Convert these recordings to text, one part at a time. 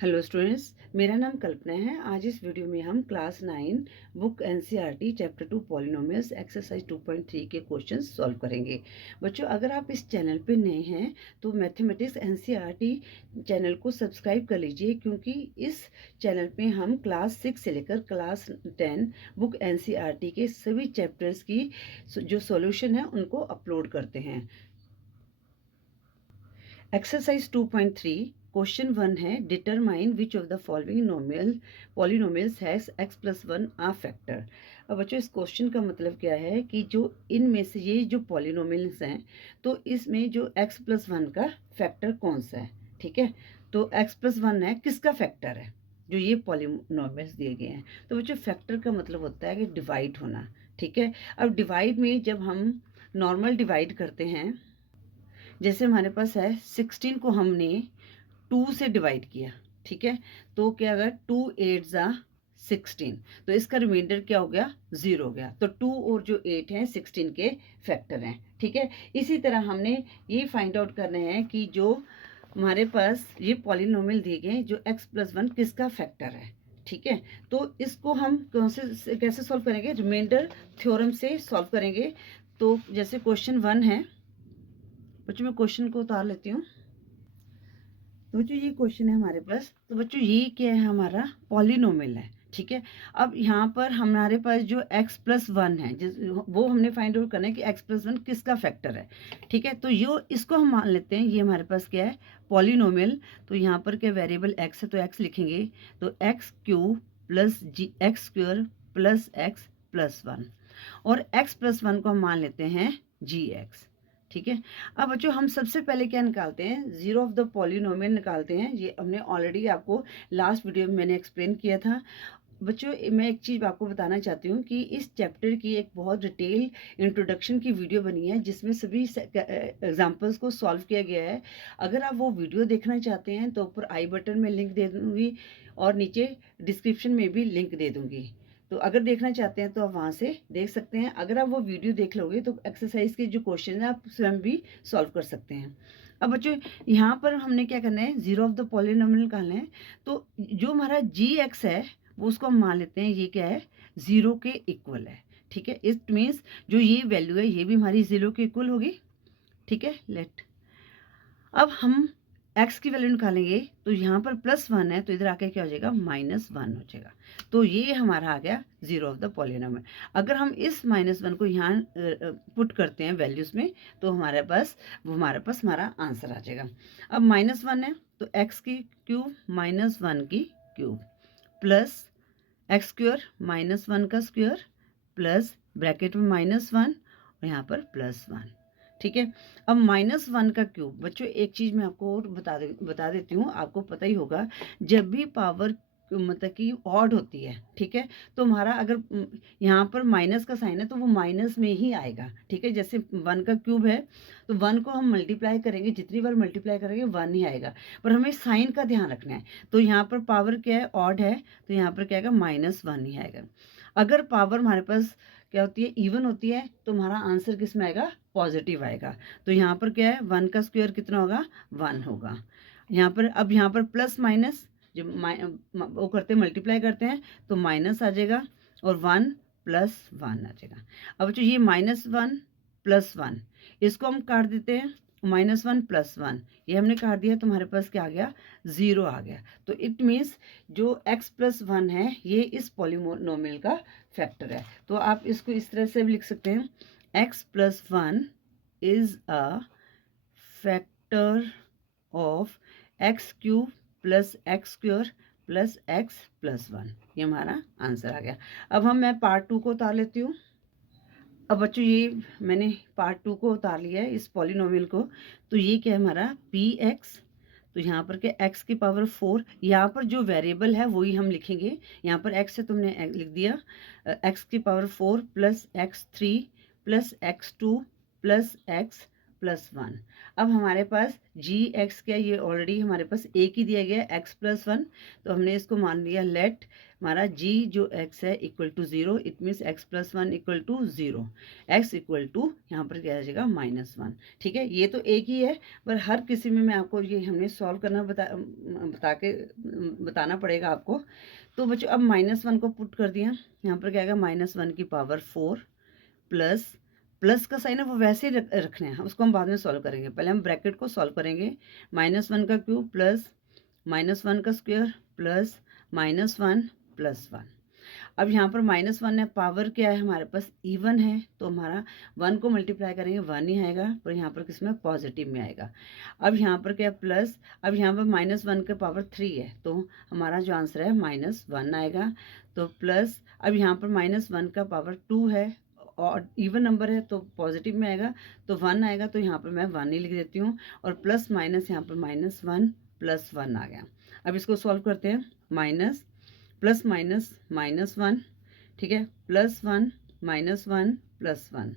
Hello students, मेरा नाम कल्पना है। आज इस वीडियो में हम class 9 book NCERT chapter 2 polynomials exercise 2.3 के क्वेश्चंस सॉल्व करेंगे। बच्चों, अगर आप इस चैनल पे नए हैं तो मैथमेटिक्स एनसीईआरटी चैनल को सब्सक्राइब कर लीजिए, क्योंकि इस चैनल पे हम क्लास 6 से लेकर क्लास 10 बुक एनसीईआरटी के सभी चैप्टर्स की जो सॉल्यूशन है उनको अपलोड करते हैं। एक्सरसाइज 2.3 क्वेश्चन 1 है, determine which of the following polynomials has x plus 1 a factor. अब बच्चों, इस क्वेश्चन का मतलब क्या है कि जो इनमें से ये जो पॉलिनोमियल्स हैं तो इसमें जो x प्लस 1 का फैक्टर कौन सा है। ठीक है, तो x प्लस 1 है, किसका फैक्टर है? जो ये पॉलिनोमियल्स दिए गए हैं। तो बच्चों, फैक्टर का मतलब होता है कि डिवाइड होना। ठीक है, अब डिवाइड में जब हम नॉर्मल डिवाइड करते हैं, जैसे हमारे पास है 16 को हमने 2 से डिवाइड किया। ठीक है, तो क्या होगा, 2 8 जा 16, तो इसका रिमाइंडर क्या हो गया, 0 हो गया। तो 2 और जो 8 हैं 16 के फैक्टर हैं। ठीक है, इसी तरह हमने ये फाइंड आउट करना है कि जो हमारे पास ये पॉलिनोमियल दिए गए जो x प्लस 1 किसका फैक्टर है। ठीक है, तो इसको हम कैसे सॉल्व करेंगे, रिमाइंडर थ्योरम से सॉल्व करेंगे। तो जैसे क्वेश्चन 1 है, बच्चों मैं क्वेश्चन को उतार लेती हूँ। तो बच्चों ये क्वेश्चन है हमारे पास, तो बच्चों ये क्या है, हमारा पॉलिनोमियल है। ठीक है, अब यहाँ पर हमारे पास जो x प्लस 1 है वो हमने फाइंड आउट करना है कि x प्लस 1 किसका फैक्टर है। ठीक है, तो यो इसको हम मान लेते हैं, ये हमारे पास क्या है, पॉलिनोमियल। तो यहाँ पर क्या वेरिएबल x है, तो x लिखेंगे, तो एक्स क्यूब प्लस जी x square plus x plus 1, और x प्लस 1 को हम मान लेते हैं gx। ठीक है, अब बच्चों हम सबसे पहले क्या निकालते हैं, जीरो ऑफ द पॉलिनोमियल निकालते हैं। ये हमने ऑलरेडी आपको लास्ट वीडियो में मैंने एक्सप्लेन किया था। बच्चों मैं एक चीज़ आपको बताना चाहती हूँ कि इस चैप्टर की एक बहुत डिटेल इंट्रोडक्शन की वीडियो बनी है, जिसमें सभी एग्जाम्पल्स को सॉल्व किया गया है। अगर आप वो वीडियो देखना चाहते हैं तो ऊपर आई बटन में लिंक दे दूँगी और नीचे डिस्क्रिप्शन में भी लिंक दे दूँगी। तो अगर देखना चाहते हैं तो आप वहाँ से देख सकते हैं। अगर आप वो वीडियो देख लोगे तो एक्सरसाइज के जो क्वेश्चन है आप स्वयं भी सॉल्व कर सकते हैं। अब बच्चों यहाँ पर हमने क्या करना है, जीरो ऑफ द पॉलिनोमियल निकालना है। तो जो हमारा जी एक्स है वो उसको हम मान लेते हैं ये क्या है, जीरो के इक्वल है। ठीक है, इट मीन्स जो ये वैल्यू है ये भी हमारी जीरो के इक्वल होगी। ठीक है, लेट अब हम x की वैल्यू निकालेंगे, तो यहाँ पर प्लस 1 है तो इधर आके क्या हो जाएगा, -1 हो जाएगा। तो ये हमारा आ गया जीरो ऑफ द पॉलिनोमियल। अगर हम इस -1 को यहाँ पुट करते हैं वैल्यूज में, तो हमारे पास हमारा आंसर आ जाएगा। अब -1 है तो x की क्यूब -1 की क्यूब प्लस एक्स स्क्वायर -1 का स्क्वायर प्लस ब्रैकेट में -1 और यहाँ पर +1। ठीक है, अब -1 का क्यूब, बच्चों एक चीज़ मैं आपको और बता देती हूँ, आपको पता ही होगा, जब भी पावर मतलब कि ऑड होती है, ठीक है, तो हमारा अगर यहाँ पर माइनस का साइन है तो वो माइनस में ही आएगा। ठीक है, जैसे 1 का क्यूब है तो 1 को हम मल्टीप्लाई करेंगे, जितनी बार मल्टीप्लाई करेंगे 1 ही आएगा, पर हमें साइन का ध्यान रखना है। तो यहाँ पर पावर क्या है, ऑड है, तो यहाँ पर क्या आएगा, -1 ही आएगा। अगर पावर हमारे पास क्या होती है, इवन होती है, तो हमारा आंसर किस में आएगा, पॉजिटिव आएगा। तो यहाँ पर क्या है, 1 का स्क्वायर कितना होगा, 1 होगा। यहाँ पर अब यहाँ पर प्लस माइनस जब वो करते हैं, मल्टीप्लाई करते हैं, तो माइनस आ जाएगा और 1 + 1 आ जाएगा। अब जो ये -1 + 1 इसको हम काट देते हैं, -1 + 1 ये हमने काट दिया, तो हमारे पास क्या आ गया, 0 आ गया। तो इट मीन्स जो x + 1 है ये इस पॉलिनोमियल का फैक्टर है। तो आप इसको इस तरह से भी लिख सकते हैं, x + 1 is a factor of x³ + x² + x + 1। ये हमारा आंसर आ गया। अब मैं पार्ट 2 को उतार लेती हूँ। अब बच्चों ये मैंने पार्ट 2 को उतार लिया है, इस पॉलिनोमियल को। तो ये क्या है हमारा px, तो यहाँ पर क्या x की पावर 4, यहाँ पर जो वेरिएबल है वही हम लिखेंगे। यहाँ पर x है, तुमने लिख दिया, x की पावर 4 + x3 + x2 + x +1। अब हमारे पास जी एक्स क्या, ये ऑलरेडी हमारे पास एक ही दिया गया है x+1, तो हमने इसको मान लिया लेट हमारा जी जो x है equal to 0, it means x+1 equal to 0, x equal to यहाँ पर क्या आ जाएगा -1। ठीक है, ये तो एक ही है, पर हर किसी में मैं आपको ये हमने सॉल्व करना बताना पड़ेगा आपको। तो बच्चों अब -1 को पुट कर दिया, यहाँ पर क्या आएगा -1 की पावर 4 प्लस का साइन है वो वैसे ही रखना है, उसको हम बाद में सॉल्व करेंगे। पहले हम ब्रैकेट को सॉल्व करेंगे, -1 का क्यूब प्लस -1 का स्क्वायर प्लस -1 प्लस 1। अब यहाँ पर -1 है, पावर क्या है हमारे पास इवन है, तो हमारा 1 को मल्टीप्लाई करेंगे 1 ही आएगा, पर यहाँ पर किसमें पॉजिटिव में आएगा। अब यहाँ पर क्या प्लस, अब यहाँ पर -1 का पावर 3 है, तो हमारा जो आंसर है -1 आएगा। तो प्लस अब यहाँ पर -1 का पावर 2 है और इवन नंबर है तो पॉजिटिव में आएगा, तो 1 आएगा, तो यहाँ पर मैं 1 ही लिख देती हूँ। और प्लस माइनस यहाँ पर -1 प्लस 1 आ गया। अब इसको सॉल्व करते हैं, माइनस प्लस माइनस -1, ठीक है, +1 -1 प्लस 1,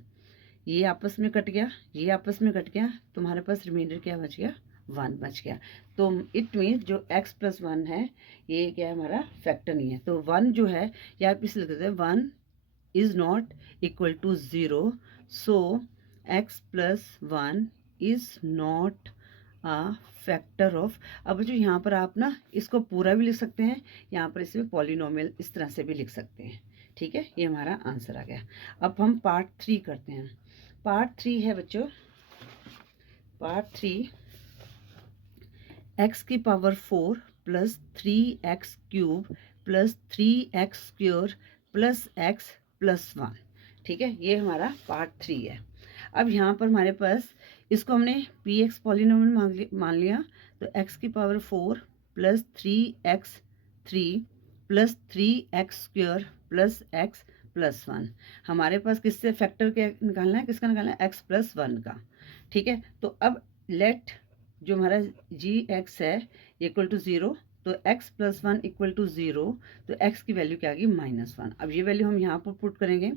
ये आपस में कट गया, ये आपस में कट गया, तुम्हारे पास रिमाइंडर क्या बच गया, 1 बच गया। तो इट मीन्स जो x+1 है ये क्या है हमारा फैक्टर नहीं है, तो 1 जो है या आप इसे लिख देते हैं 1 is not equal to 0, so x+1 is not a factor of। अब जो यहाँ पर आप ना इसको पूरा भी लिख सकते हैं, यहाँ पर इसमें पॉलिनोमियल इस तरह से भी लिख सकते हैं। ठीक है, ये हमारा आंसर आ गया। अब हम पार्ट 3 करते हैं। पार्ट 3 है बच्चों, पार्ट 3 x की power 4 plus 3x cube plus 3x square plus x plus 1। ठीक है, ये हमारा पार्ट 3 है। अब यहाँ पर हमारे पास इसको हमने px पॉलिनोमियल मान लिया, तो x की power 4 plus 3x3 plus 3x square plus x plus 1। हमारे पास किससे फैक्टर क्या निकालना है, किसका निकालना है, x प्लस 1 का। ठीक है, तो अब लेट जो हमारा जी एक्स है इक्वल टू 0, तो x प्लस 1 इक्वल टू 0, तो x की वैल्यू क्या आ गई -1। अब ये वैल्यू हम यहाँ पर पुट करेंगे,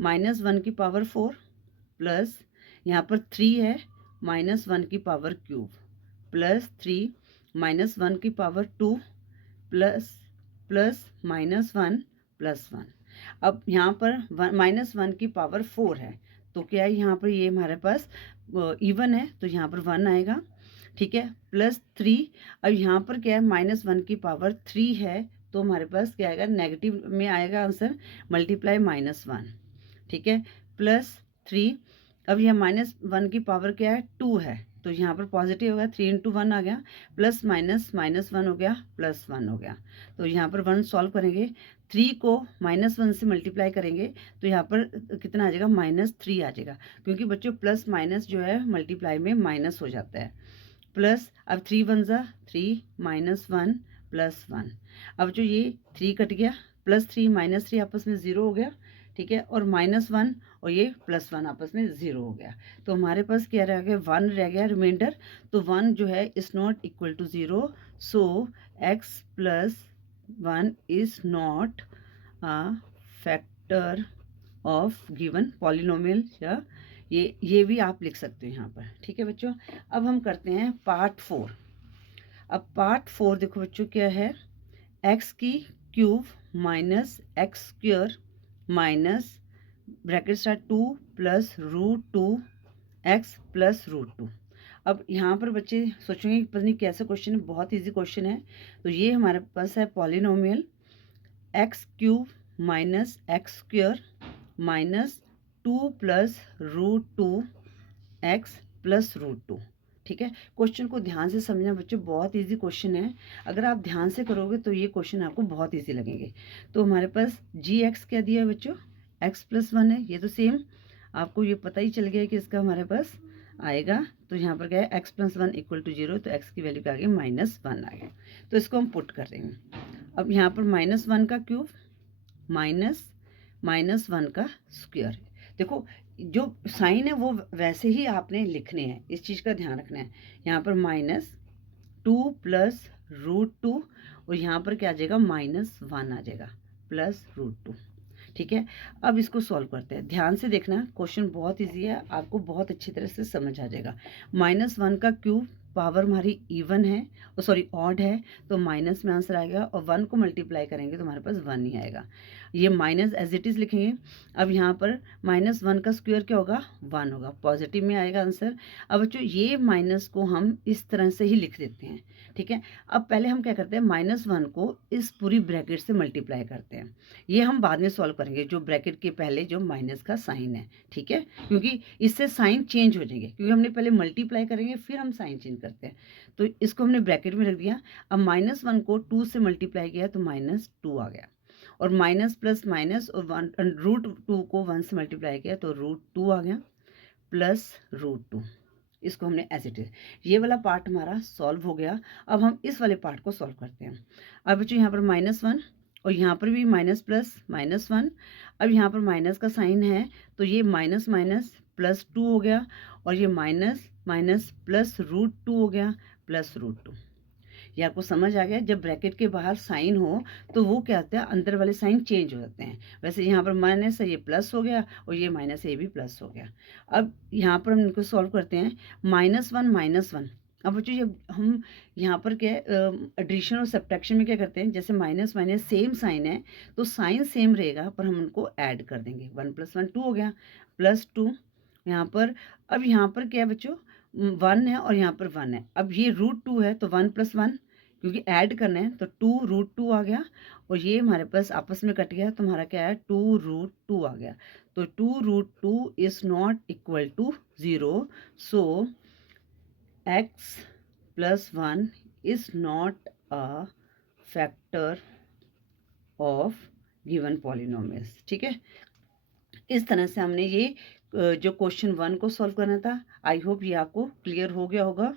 -1 की पावर 4 प्लस यहाँ पर 3 है, -1 की पावर क्यूब प्लस 3 -1 की पावर 2 प्लस -1 प्लस 1। अब यहाँ पर -1 की पावर 4 है, तो क्या है यहाँ पर ये हमारे पास इवन है, तो यहाँ पर 1 आएगा। ठीक है, प्लस 3, अब यहाँ पर क्या है -1 की पावर 3 है, तो हमारे पास क्या आएगा, नेगेटिव में आएगा आंसर, मल्टीप्लाई -1। ठीक है, प्लस 3, अब यह -1 की पावर क्या है 2 है, तो यहाँ पर पॉजिटिव होगा, 3 × 1 आ गया, प्लस माइनस -1 हो गया, प्लस 1 हो गया। तो यहाँ पर 1 सॉल्व करेंगे, 3 को -1 से मल्टीप्लाई करेंगे, तो यहाँ पर कितना आ जाएगा, -3 आ जाएगा, क्योंकि बच्चों प्लस माइनस जो है मल्टीप्लाई में माइनस हो जाता है। प्लस अब 3 1 ज़ा 3 -1 प्लस 1। अब जो ये 3 कट गया, प्लस 3 -3 आपस में 0 हो गया। ठीक है, और -1 और ये +1 आपस में 0 हो गया, तो हमारे पास क्या रह गया, 1 रह गया रिमाइंडर। तो 1 जो है is not equal to 0, so x plus 1 is not a factor of given polynomial, या ये भी आप लिख सकते हो यहाँ पर। ठीक है बच्चों, अब हम करते हैं पार्ट 4। अब पार्ट 4 देखो बच्चों क्या है, x की cube minus x square minus bracket start 2 plus √2x plus √2। अब यहाँ पर बच्चे सोचेंगे कि पता नहीं कैसा क्वेश्चन है, बहुत इजी क्वेश्चन है। तो ये हमारे पास है polynomial x cube minus x square minus 2 plus √2x plus √2। ठीक है, क्वेश्चन को ध्यान से समझना बच्चों, बहुत इजी क्वेश्चन है। अगर आप ध्यान से करोगे तो ये क्वेश्चन आपको बहुत इजी लगेंगे। तो हमारे पास जी एक्स क्या दिया है बच्चों, x प्लस 1 है, ये तो सेम आपको ये पता ही चल गया कि इसका हमारे पास आएगा। तो यहाँ पर क्या है, x प्लस 1 इक्वल टू 0, तो x की वैल्यू क्या आ गई, -1 आ गया। तो इसको हम पुट कर देंगे। अब यहाँ पर -1 का क्यूब माइनस -1 का स्क्वायर। देखो जो साइन है वो वैसे ही आपने लिखने हैं, इस चीज़ का ध्यान रखना है। यहाँ पर -2 प्लस √2 और यहाँ पर क्या आ जाएगा, -1 आ जाएगा प्लस √2। ठीक है। अब इसको सॉल्व करते हैं, ध्यान से देखना, क्वेश्चन बहुत ईजी है, आपको बहुत अच्छी तरह से समझ आ जाएगा। -1 का क्यूब, पावर हमारी इवन है, सॉरी ऑड है, तो माइनस में आंसर आएगा, और 1 को मल्टीप्लाई करेंगे तो हमारे पास 1 ही आएगा। ये माइनस एज इट इज़ लिखेंगे। अब यहाँ पर -1 का स्क्वायर क्या होगा, 1 होगा, पॉजिटिव में आएगा आंसर। अब बच्चों ये माइनस को हम इस तरह से ही लिख देते हैं, ठीक है। अब पहले हम क्या करते हैं, -1 को इस पूरी ब्रैकेट से मल्टीप्लाई करते हैं, ये हम बाद में सॉल्व करेंगे, जो ब्रैकेट के पहले जो माइनस का साइन है, ठीक है, क्योंकि इससे साइन चेंज हो जाएंगे, क्योंकि हमने पहले मल्टीप्लाई करेंगे फिर हम साइन चेंज करते हैं। तो इसको हमने ब्रैकेट में रख दिया। अब -1 को 2 से मल्टीप्लाई किया तो -2 आ गया, और माइनस प्लस माइनस, और √2 को 1 से मल्टीप्लाई किया तो √2 आ गया, प्लस √2। इसको हमने एज इट इज, ये वाला पार्ट हमारा सॉल्व हो गया। अब हम इस वाले पार्ट को सॉल्व करते हैं। अब बच्चों यहाँ पर -1, और यहाँ पर भी माइनस प्लस -1। अब यहाँ पर माइनस का साइन है, तो ये माइनस माइनस +2 हो गया, और ये माइनस माइनस प्लस √2 हो गया, प्लस √2। ये आपको समझ आ गया, जब ब्रैकेट के बाहर साइन हो तो वो क्या होता है, अंदर वाले साइन चेंज हो जाते हैं। वैसे यहाँ पर माइनस है, ये प्लस हो गया, और ये माइनस है, ये भी प्लस हो गया। अब यहाँ पर हम इनको सॉल्व करते हैं, -1 अब बच्चों जब हम यहाँ पर क्या एडिशन और सब्ट्रैक्शन में क्या करते हैं, जैसे माइनस माइनस सेम साइन है तो साइन सेम रहेगा, पर हम उनको ऐड कर देंगे, 1 + 1 2 हो गया, +2 यहाँ पर। अब यहाँ पर क्या है बच्चों, 1 है और यहाँ पर 1 है। अब ये √2 है तो 1 + 1, क्योंकि ऐड करना है तो 2 √2 आ गया, और ये हमारे पास आपस में कट गया तो हमारा क्या है, 2 √2 आ गया। तो 2 √2 is not equal to 0, so x + 1 is not a factor of given polynomials, ठीक है। इस तरह से हमने ये जो क्वेश्चन 1 को सॉल्व करना था। आई होप ये आपको क्लियर हो गया होगा।